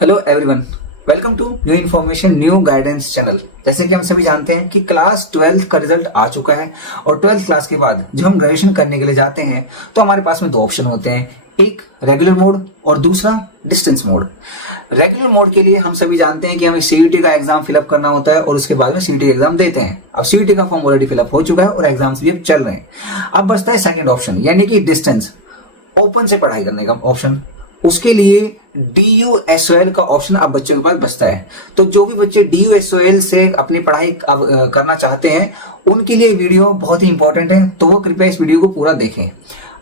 Hello everyone, welcome to new information new guidance channel. जैसे कि हम सभी जानते हैं कि क्लास 12th का रिजल्ट आ चुका है और 12th क्लास के बाद जब हम ग्रेजुएशन करने के लिए जाते हैं तो हमारे पास में दो ऑप्शन होते हैं, एक रेगुलर मोड और दूसरा डिस्टेंस मोड। रेगुलर मोड के लिए हम सभी जानते हैं कि हमें सीयूटी का एग्जाम फिलअप करना होता है और उसके बाद में सीयूटी एग्जाम देते हैं। अब सीयूटी का फॉर्म ऑलरेडी फिलअप हो चुका है और एग्जाम्स भी अब चल रहे हैं। अब बचता है सेकेंड ऑप्शन, यानी कि डिस्टेंस, ओपन से पढ़ाई करने का ऑप्शन। उसके लिए DUSOL का ऑप्शन अब बच्चों के पास बचता है। तो जो भी बच्चे DUSOL से अपनी पढ़ाई करना चाहते हैं उनके लिए वीडियो बहुत ही इंपॉर्टेंट है, तो वो कृपया इस वीडियो को पूरा देखें।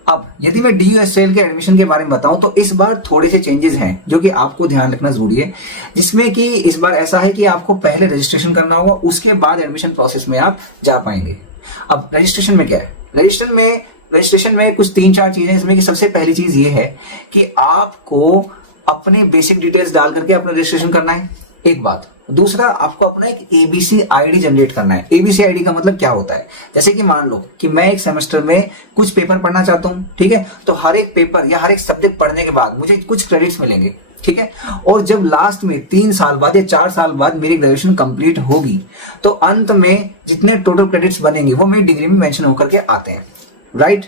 अब यदि मैं DUSOL के एडमिशन के बारे में बताऊं तो इस बार थोड़े से चेंजेस हैं जो कि आपको ध्यान रखना जरूरी है, जिसमें कि इस बार ऐसा है कि आपको पहले रजिस्ट्रेशन करना होगा, उसके बाद एडमिशन प्रोसेस में आप जा पाएंगे। अब रजिस्ट्रेशन में क्या है, रजिस्ट्रेशन में कुछ 3-4 चीजें, इसमें कि सबसे पहली चीज ये है कि आपको अपने बेसिक डिटेल्स डाल करके अपना रजिस्ट्रेशन करना है, एक बात। दूसरा, आपको अपना एक ABC ID जनरेट करना है। ABC ID का मतलब क्या होता है, जैसे कि मान लो कि मैं एक सेमेस्टर में कुछ पेपर पढ़ना चाहता हूं, ठीक है, तो हर एक पेपर या हर एक सब्जेक्ट पढ़ने के बाद मुझे कुछ क्रेडिट्स मिलेंगे, ठीक है। और जब लास्ट में 3 साल बाद या 4 साल बाद मेरी ग्रेजुएशन कंप्लीट होगी तो अंत में जितने टोटल क्रेडिट्स बनेंगे वो मेरी डिग्री में मेंशन होकर के आते हैं, राइट।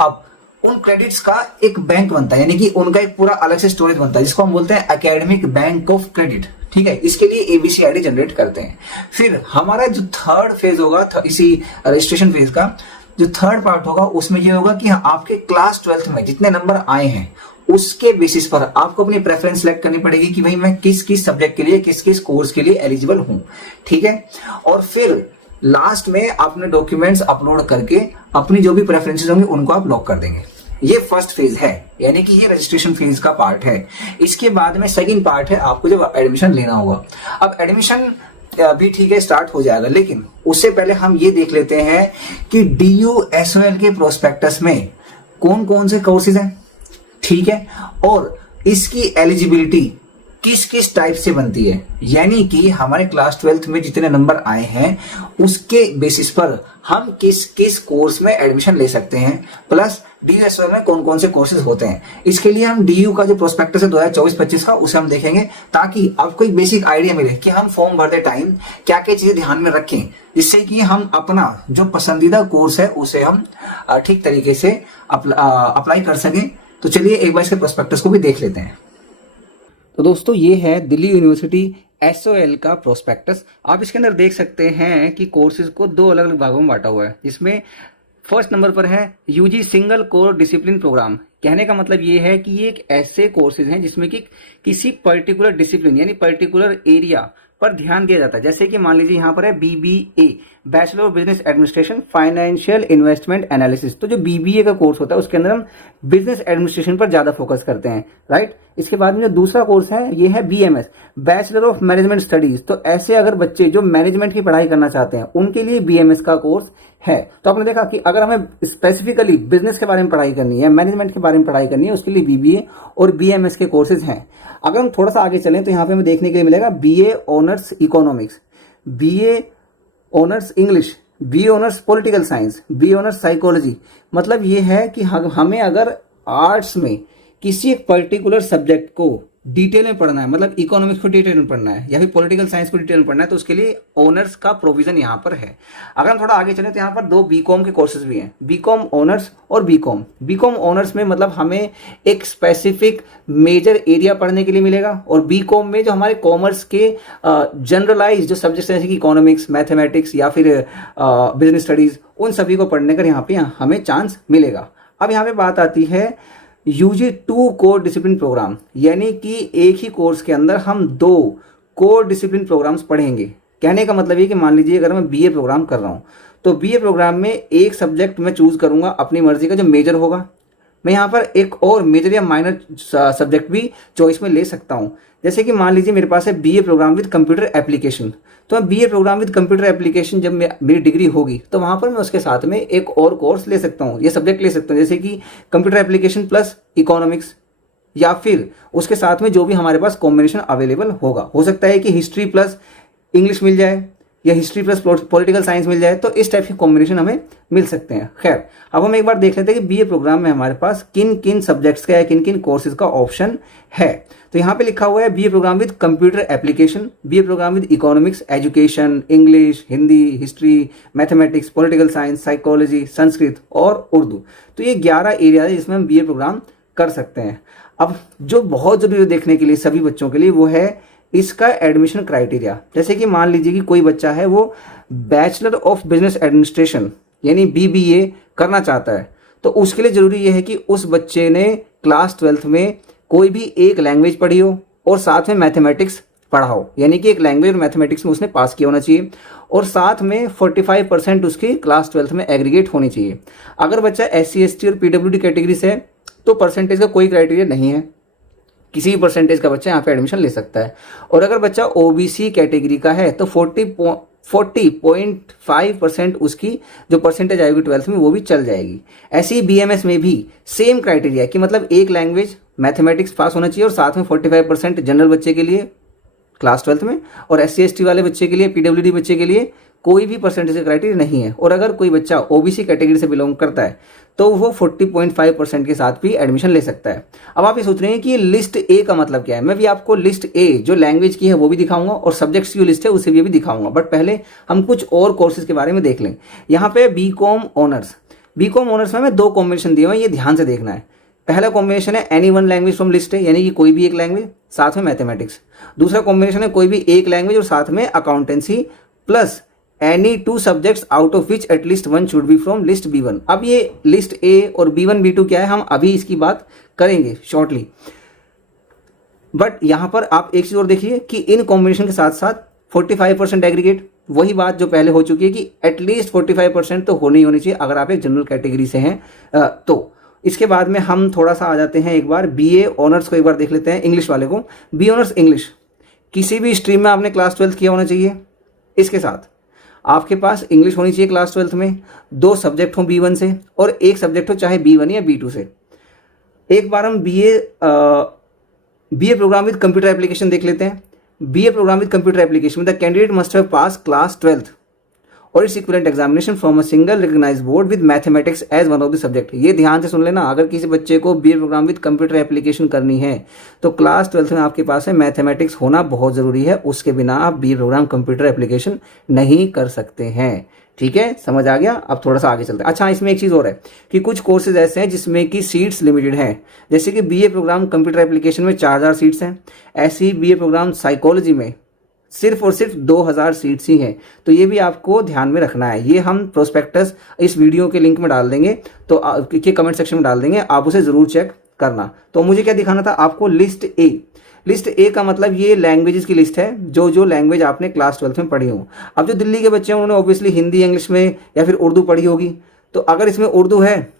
अब उन क्रेडिट्स का एक बैंक बनता है, यानी कि उनका एक पूरा अलग से स्टोरेज बनता है जिसको हम बोलते हैं एकेडमिक बैंक ऑफ क्रेडिट, ठीक है। इसके लिए ABC ID जनरेट करते हैं। फिर हमारा जो थर्ड फेज होगा, इसी रजिस्ट्रेशन फेज का जो थर्ड पार्ट होगा, उसमें ये होगा कि आपके क्लास 12th में जितने नंबर आए हैं उसके बेसिस पर आपको अपनी प्रेफरेंस सेलेक्ट करनी पड़ेगी कि भाई मैं किस किस सब्जेक्ट के लिए, किस किस कोर्स के लिए एलिजिबल हूं, ठीक है। और फिर लास्ट में अपने डॉक्यूमेंट्स अपलोड करके अपनी जो भी प्रेफरेंसेस होंगे उनको आप लॉक कर देंगे। ये फर्स्ट फेज है, यानी कि ये रजिस्ट्रेशन फेज का पार्ट है। इसके बाद में सेकंड पार्ट है, आपको जब एडमिशन लेना होगा। अब एडमिशन भी ठीक है स्टार्ट हो जाएगा, लेकिन उससे पहले हम ये देख लेते हैं कि DUSOL के प्रोस्पेक्टस में कौन कौन से कोर्सेज हैं, ठीक है, और इसकी एलिजिबिलिटी किस किस टाइप से बनती है। यानी कि हमारे क्लास 12th में जितने नंबर आए हैं उसके बेसिस पर हम किस किस कोर्स में एडमिशन ले सकते हैं, प्लस DUSOL में कौन कौन से कोर्सेज होते हैं। इसके लिए हम DU का जो प्रोस्पेक्टस है 2024-25 का, उसे हम देखेंगे ताकि आपको एक बेसिक आइडिया मिले कि हम फॉर्म भरते टाइम क्या क्या चीजें ध्यान में रखें, जिससे कि हम अपना जो पसंदीदा कोर्स है उसे हम ठीक तरीके से अप्लाई कर सकें। तो चलिए एक बार इसके प्रोस्पेक्टस को भी देख लेते हैं। तो दोस्तों ये है दिल्ली यूनिवर्सिटी SOL का प्रोस्पेक्टस। आप इसके अंदर देख सकते हैं कि कोर्सेज को 2 अलग अलग भागों में बांटा हुआ है, जिसमें फर्स्ट नंबर पर है UG single core discipline programme. कहने का मतलब ये है कि ये एक ऐसे कोर्सेज हैं जिसमें कि किसी पर्टिकुलर डिसिप्लिन यानी पर्टिकुलर एरिया पर ध्यान दिया जाता है। जैसे कि मान लीजिए यहाँ पर है BBA, bachelor of business administration financial investment analysis. तो जो BBA का कोर्स होता है उसके अंदर हम बिजनेस एडमिनिस्ट्रेशन पर ज्यादा फोकस करते हैं, राइट। इसके बाद में जो दूसरा कोर्स है ये है BMS, bachelor of management studies. तो ऐसे अगर बच्चे जो मैनेजमेंट की पढ़ाई करना चाहते हैं उनके लिए BMS का कोर्स है। तो आपने देखा कि अगर हमें स्पेसिफिकली बिजनेस के बारे में पढ़ाई करनी है, मैनेजमेंट के बारे में पढ़ाई करनी है, उसके लिए BBA और BMS के कोर्सेज हैं। अगर हम थोड़ा सा आगे चलें तो यहाँ पे हमें देखने के लिए मिलेगा BA honours economics, BA honours English, BA honours political science, BA honours psychology. मतलब ये है कि हमें अगर आर्ट्स में किसी एक पर्टिकुलर सब्जेक्ट को डिटेल में पढ़ना है, मतलब इकोनॉमिक्स को डिटेल में पढ़ना है या फिर पॉलिटिकल साइंस को डिटेल में पढ़ना है, तो उसके लिए ऑनर्स का प्रोविजन यहाँ पर है। अगर हम थोड़ा आगे चलें तो यहाँ पर 2 BCom के कोर्सेज भी हैं, BCom ऑनर्स और BCom ऑनर्स में मतलब हमें एक स्पेसिफिक मेजर एरिया पढ़ने के लिए मिलेगा, और BCom में जो हमारे कॉमर्स के जनरलाइज जो सब्जेक्ट्स जैसे कि इकोनॉमिक्स, मैथमेटिक्स या फिर बिजनेस स्टडीज, उन सभी को पढ़ने का यहाँ पे हमें चांस मिलेगा। अब यहाँ पे बात आती है UG 2 कोर डिसिप्लिन प्रोग्राम, यानी कि एक ही कोर्स के अंदर हम 2 कोर डिसिप्लिन प्रोग्राम्स पढ़ेंगे। कहने का मतलब ये कि मान लीजिए अगर मैं BA प्रोग्राम कर रहा हूँ तो BA प्रोग्राम में एक सब्जेक्ट मैं चूज करूंगा अपनी मर्जी का जो मेजर होगा। मैं यहाँ पर एक और मेजर या माइनर सब्जेक्ट भी चॉइस में ले सकता हूँ। जैसे कि मान लीजिए मेरे पास है BA program with computer application, तो मैं BA program with computer application जब मेरी डिग्री होगी तो वहां पर मैं उसके साथ में एक और कोर्स ले सकता हूँ, ये सब्जेक्ट ले सकता हूँ, जैसे कि कंप्यूटर एप्लीकेशन प्लस इकोनॉमिक्स, या फिर उसके साथ में जो भी हमारे पास कॉम्बिनेशन अवेलेबल होगा। हो सकता है कि हिस्ट्री प्लस इंग्लिश मिल जाए, या हिस्ट्री प्लस पॉलिटिकल साइंस मिल जाए, तो इस टाइप की कॉम्बिनेशन हमें मिल सकते हैं। खैर, अब हम एक बार देख लेते हैं कि बीए प्रोग्राम में हमारे पास किन किन सब्जेक्ट्स का या किन किन कोर्सेज का ऑप्शन है। तो यहाँ पे लिखा हुआ है BA program with computer application, BA program with economics, education, English, Hindi, history, mathematics, political science, psychology, Sanskrit और उर्दू। तो ये 11 एरिया है जिसमें हम बीए प्रोग्राम कर सकते हैं। अब जो बहुत जरूरी देखने के लिए सभी बच्चों के लिए वो है इसका एडमिशन क्राइटेरिया। जैसे कि मान लीजिए कि कोई बच्चा है वो बैचलर ऑफ बिजनेस एडमिनिस्ट्रेशन यानी BBA करना चाहता है, तो उसके लिए जरूरी यह है कि उस बच्चे ने क्लास 12th में कोई भी एक लैंग्वेज पढ़ी हो और साथ में मैथमेटिक्स पढ़ा हो, यानी कि एक लैंग्वेज और मैथमेटिक्स में उसने पास किया होना चाहिए, और साथ में 45% उसकी क्लास 12th में एग्रीगेट होनी चाहिए। अगर बच्चा SC ST और PWD कैटेगरी से है तो परसेंटेज का कोई क्राइटेरिया नहीं है, किसी भी परसेंटेज का बच्चा यहाँ पे एडमिशन ले सकता है। और अगर बच्चा OBC कैटेगरी का है तो 40.5% उसकी जो परसेंटेज आएगी 12th में वो भी चल जाएगी। ऐसे ही BMS में भी सेम क्राइटेरिया कि मतलब एक लैंग्वेज मैथमेटिक्स पास होना चाहिए और साथ में 45% जनरल बच्चे के लिए क्लास 12th में, और SC ST वाले बच्चे के लिए, PWD बच्चे के लिए कोई भी परसेंटेज का क्राइटेरिया नहीं है। और अगर कोई बच्चा OBC कैटेगरी से बिलोंग करता है तो वो 40.5% के साथ भी एडमिशन ले सकता है। अब आप ये सोच रहे हैं कि लिस्ट ए का मतलब क्या है। मैं भी आपको लिस्ट ए जो लैंग्वेज की है वो भी दिखाऊंगा और सब्जेक्ट्स की जो लिस्ट है उसे भी दिखाऊंगा, बट पहले हम कुछ और कोर्सेज के बारे में देख लें। यहाँ पे BCom ऑनर्स, BCom ऑनर्स में 2 कॉम्बिनेशन दिए हुए हैं, ये ध्यान से देखना है। पहला कॉम्बिनेशन है any one language from list A, यानी कि कोई भी एक लैंग्वेज साथ में मैथमेटिक्स। दूसरा कॉम्बिनेशन है कोई भी एक लैंग्वेज और साथ में accountancy plus any 2 subjects out of which at least 1 should be from list B1। अब ये लिस्ट ए और B1 B2 क्या है हम अभी इसकी बात करेंगे शॉर्टली, बट यहां पर आप एक चीज और देखिए कि इन कॉम्बिनेशन के साथ साथ 45% एग्रीगेट, वही बात जो पहले हो चुकी है कि एटलीस्ट 45% तो होनी होनी चाहिए अगर आप एक जनरल कैटेगरी से हैं। तो इसके बाद में हम थोड़ा सा आ जाते हैं, एक बार BA ऑनर्स को एक बार देख लेते हैं, इंग्लिश वाले को। BA ऑनर्स इंग्लिश, किसी भी स्ट्रीम में आपने क्लास 12th किया होना चाहिए, इसके साथ आपके पास इंग्लिश होनी चाहिए क्लास 12th में, 2 सब्जेक्ट हो B1 से और 1 सब्जेक्ट हो चाहे B1 या B2 से। एक बार हम BA program with computer application देख लेते हैं। BA program with computer application the candidate must have pass class 12th और it's equivalent examination from a single recognised board with mathematics as one of the subject. ये ध्यान से सुन लेना, अगर किसी बच्चे को BA program with computer application करनी है तो क्लास 12th में आपके पास है मैथमेटिक्स होना बहुत जरूरी है, उसके बिना आप BA प्रोग्राम कंप्यूटर एप्लीकेशन नहीं कर सकते हैं। ठीक है, समझ आ गया। अब थोड़ा सा आगे चलते हैं। अच्छा, इसमें एक चीज़ और है कि कुछ कोर्सेज ऐसे हैं जिसमें कि सीट्स लिमिटेड हैं, जैसे कि BA प्रोग्राम कंप्यूटर एप्लीकेशन में 4000 सीट्स हैं। ऐसे ही BA प्रोग्राम साइकोलॉजी में सिर्फ और सिर्फ 2000 सीट्स ही हैं। तो ये भी आपको ध्यान में रखना है। ये हम प्रोस्पेक्टस इस वीडियो के लिंक में डाल देंगे, तो के कमेंट सेक्शन में डाल देंगे, आप उसे ज़रूर चेक करना। तो मुझे क्या दिखाना था आपको, लिस्ट ए। लिस्ट ए का मतलब ये लैंग्वेजेस की लिस्ट है, जो लैंग्वेज आपने क्लास 12th में पढ़ी हो। अब जो दिल्ली के बच्चे हैं उन्होंने ऑब्वियसली हिंदी इंग्लिश में या फिर उर्दू पढ़ी होगी, तो अगर इसमें उर्दू है,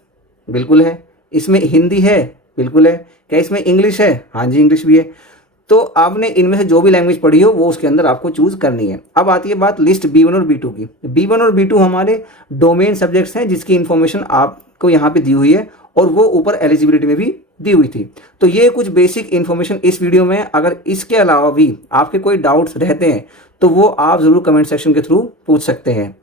बिल्कुल है। इसमें हिंदी है, बिल्कुल है। क्या इसमें इंग्लिश है? हाँ जी, इंग्लिश भी है। तो आपने इनमें से जो भी लैंग्वेज पढ़ी हो वो उसके अंदर आपको चूज करनी है। अब आती है बात लिस्ट B1 और B2 की। B1 और B2 हमारे डोमेन सब्जेक्ट्स हैं जिसकी इंफॉर्मेशन आपको यहाँ पे दी हुई है और वो ऊपर एलिजिबिलिटी में भी दी हुई थी। तो ये कुछ बेसिक इंफॉर्मेशन इस वीडियो में। अगर इसके अलावा भी आपके कोई डाउट्स रहते हैं तो वो आप जरूर कमेंट सेक्शन के थ्रू पूछ सकते हैं।